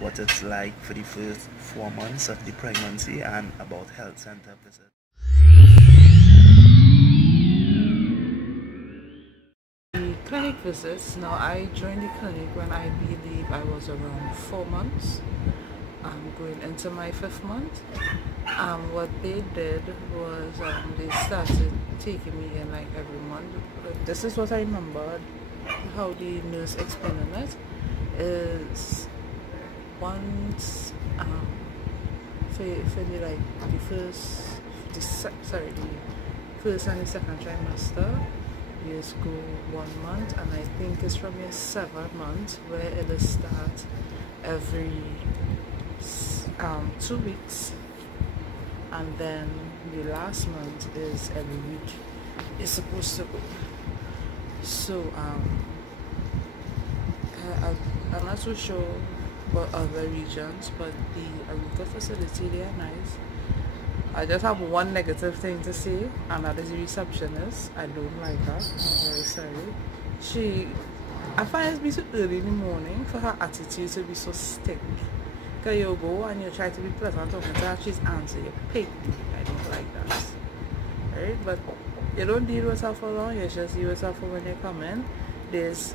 what it's like for the first 4 months of the pregnancy, and about health center visits. The clinic visits. Now, I joined the clinic when I believe I was around 4 months. I'm going into my 5th month. What they did was they started taking me in like every month. This is what I remembered. How the nurse explained it is once for the like the first and the second trimester, you just go 1 month, and I think it's from your 7th month where it'll start every 2 weeks, and then the last month is every week it's supposed to go. So I'm not so sure about other regions, but the Aruka facility, they are nice. I just have one negative thing to say, and that is the receptionist. I don't like her. I'm very sorry. I find it be so early in the morning for her attitude to be so stick. Because you go and you try to be pleasant talking to her, she's answering you pig. I don't like that. Right? But you don't deal with her for long, you just deal with her for when you come in. There's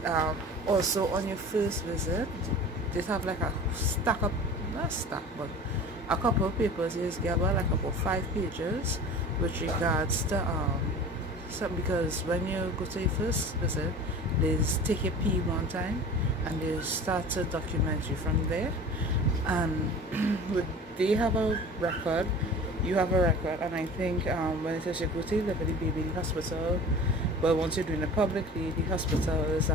also on your first visit, just have like a a couple of papers. You just give her like about 5 pages with regards to because when you go to your first visit, they just take your pee one time and they start to document you from there. And they have a record, you have a record, and I think when it says you go to deliver the baby in the hospital, but once you're doing it publicly, the hospital is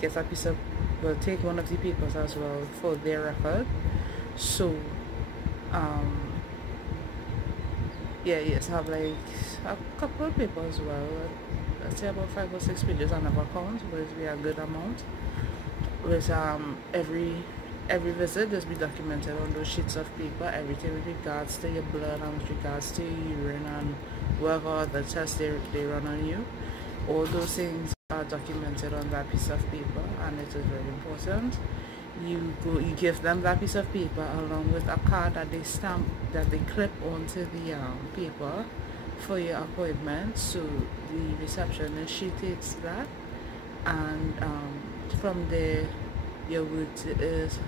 gets a piece of, will take one of the papers as well for their record. So yes, have like a couple of papers as well. Let's say about 5 or 6 pages on our account, but it'll be a good amount. With every visit just be documented on those sheets of paper, everything with regards to your blood and with regards to your urine and whatever other tests they run on you. All those things are documented on that piece of paper, and it is very important. You give them that piece of paper along with a card that they stamp, that they clip onto the paper for your appointment. So the receptionist, she takes that, and from there your word is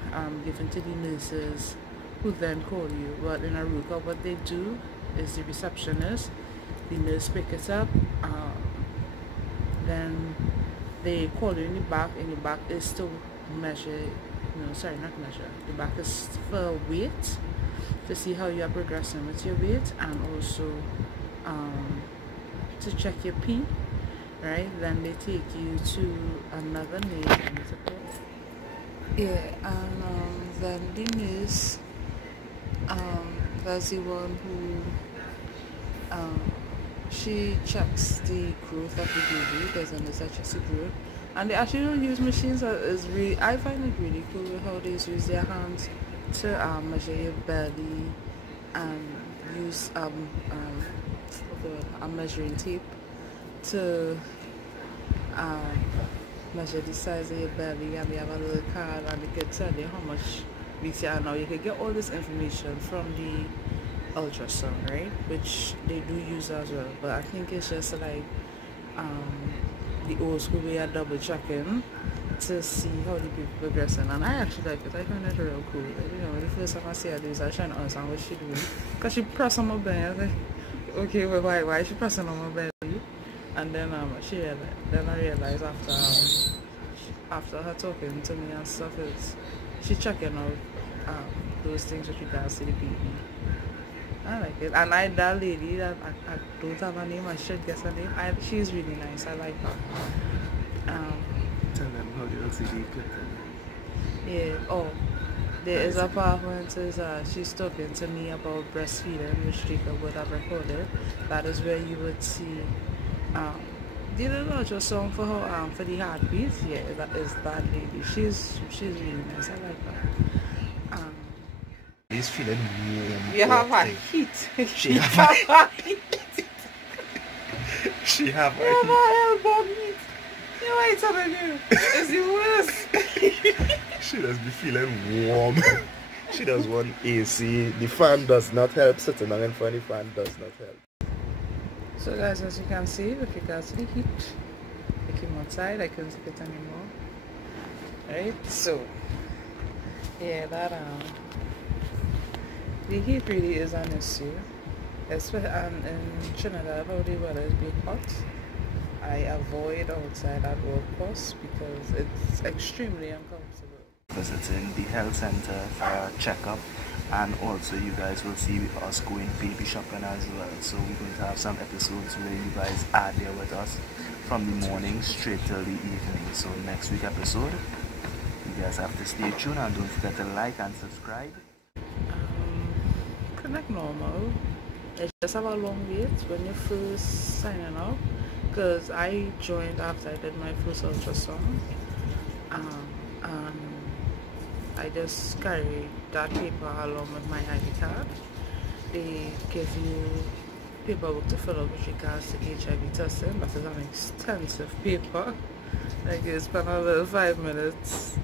given to the nurses, who then call you. But in Aruka, what they do is the receptionist, the nurse pick it up, then they call you in the back. In the back is to measure, not measure, the back is for weight, to see how you are progressing with your weight, and also to check your pee, right? Then they take you to another nurse, and then the nurse, that's the one who she checks the growth of the baby. There's a nurse that checks the growth, and they actually don't use machines. Is really, I find it really cool how they use their hands to measure your belly, and use a measuring tape to measure the size of your belly, and they have a little card, and they can tell you how much weeks you are now. You can get all this information from the ultrasound, right, which they do use as well. But I think it's just like the old school way of double checking to see how the people progressing, and I actually like it. I find it real cool. The first time I see her do is I trying to understand what she doing, because she pressed on my belly. I was like, okay, well, why is she pressing on my belly? And then I realized after her talking to me and stuff, is she checking out those things with regards to the baby. I like it. And that lady that I don't have her name, I should guess her name. She's really nice. I like her. Tell them how the LCD clip. Yeah. Oh, there is a part when she's talking to me about breastfeeding, which Jacob would have recorded. That is where you would see the little ultrasound for her for the heartbeat. Yeah, that is that lady. She's really nice. I like her. He's feeling warm. You have a heat. She have a heat. She have a elbow heat. You know what I'm telling you? It's the worst. She does be feeling warm. She does want AC. The fan does not help. Sitting down in front of the fan does not help. So guys, as you can see, with regards to the heat, I came outside, I couldn't take it anymore. Right? So yeah, the heat really is an issue. Especially in Trinidad, how the weather is being hot. I avoid outside at all costs because it's extremely uncomfortable. Visiting the health center for a checkup, and also you guys will see us going baby shopping as well. So we're going to have some episodes where you guys are there with us from the morning straight till the evening. So next week episode, you guys have to stay tuned and don't forget to like and subscribe. Connect normal. It's just have a long wait when you're first signing up, because I joined after I did my first ultrasound, and I just carry that paper along with my ID card. They give you paperwork to fill out with regards to HIV testing. That is an extensive paper. Like you spend a little 5 minutes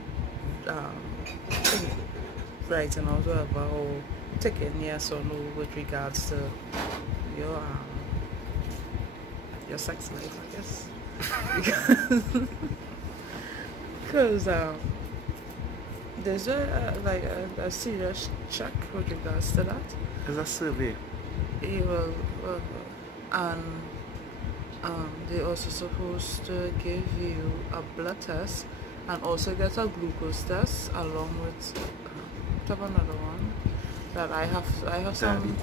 writing out whatever, or taking yes or no with regards to your sex life, I guess. Because there's a serious check with regards to that. There's a survey. Yeah, well, and they're also supposed to give you a blood test and also get a glucose test along with another one that I have some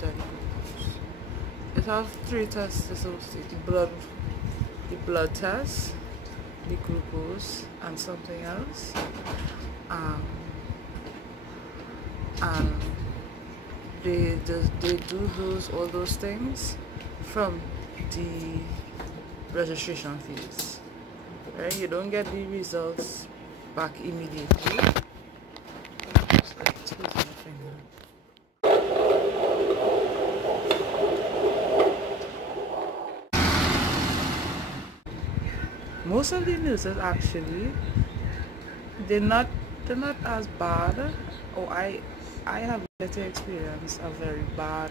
diabetes. It have 3 tests associated: the blood test, the glucose, and something else. And they do all those things from the registration fees. Right? You don't get the results back immediately. Most of the nurses actually, they're not as bad. Or I have yet to experience a very bad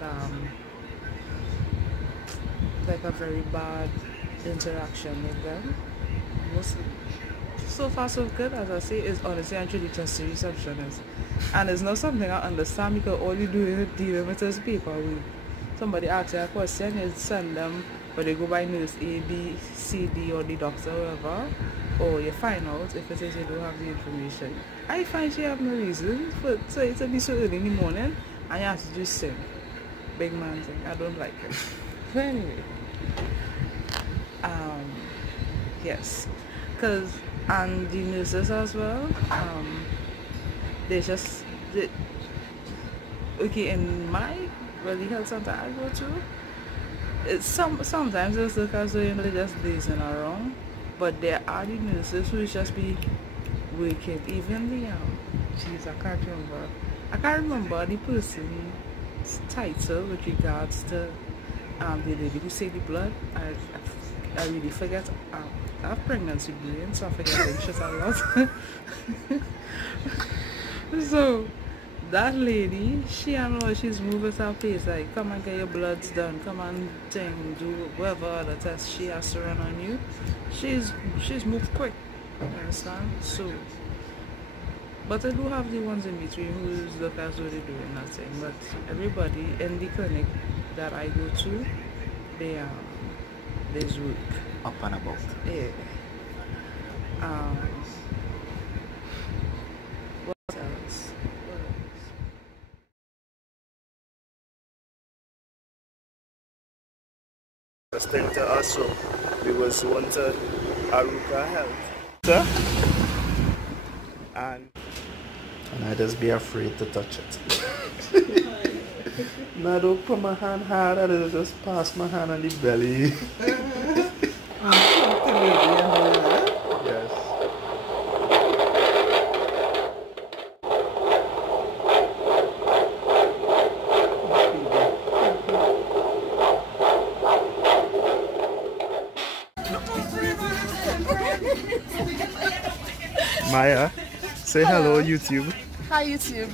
interaction with them. So far so good. As I say, is honestly actually just the receptionist, and it's not something I understand, because all you do is dealing with this paper. Somebody asks you a question, you send them, or they go by nurse A, B, C, D, or the doctor, whoever, or you find out if it is you don't have the information. I find she have no reason for it to be so early in the morning and you have to just sing. Big man thing. I don't like it. But anyway, yes, and the nurses as well, okay, in the health center I go to, it's sometimes it's look as though they're just lazing around, but there are the nurses who just be working. Even the I can't remember the person's title with regards to the lady who saved the blood. I really forget. I have pregnancy brain, so I forget shit a lot. So that lady, she's moving her pace, like, come and get your bloods done, come and do whatever other test she has to run on you. She's moved quick, you understand? So, but I do have the ones in between who look as though they're doing nothing. But everybody in the clinic that I go to, there's work. Up and about. Yeah. What else? Thing to us, so we was one to Aruka Health, and I just be afraid to touch it. No, don't put my hand hard, I just pass my hand on the belly. Yes. Maya, Say hello, YouTube. Hi YouTube.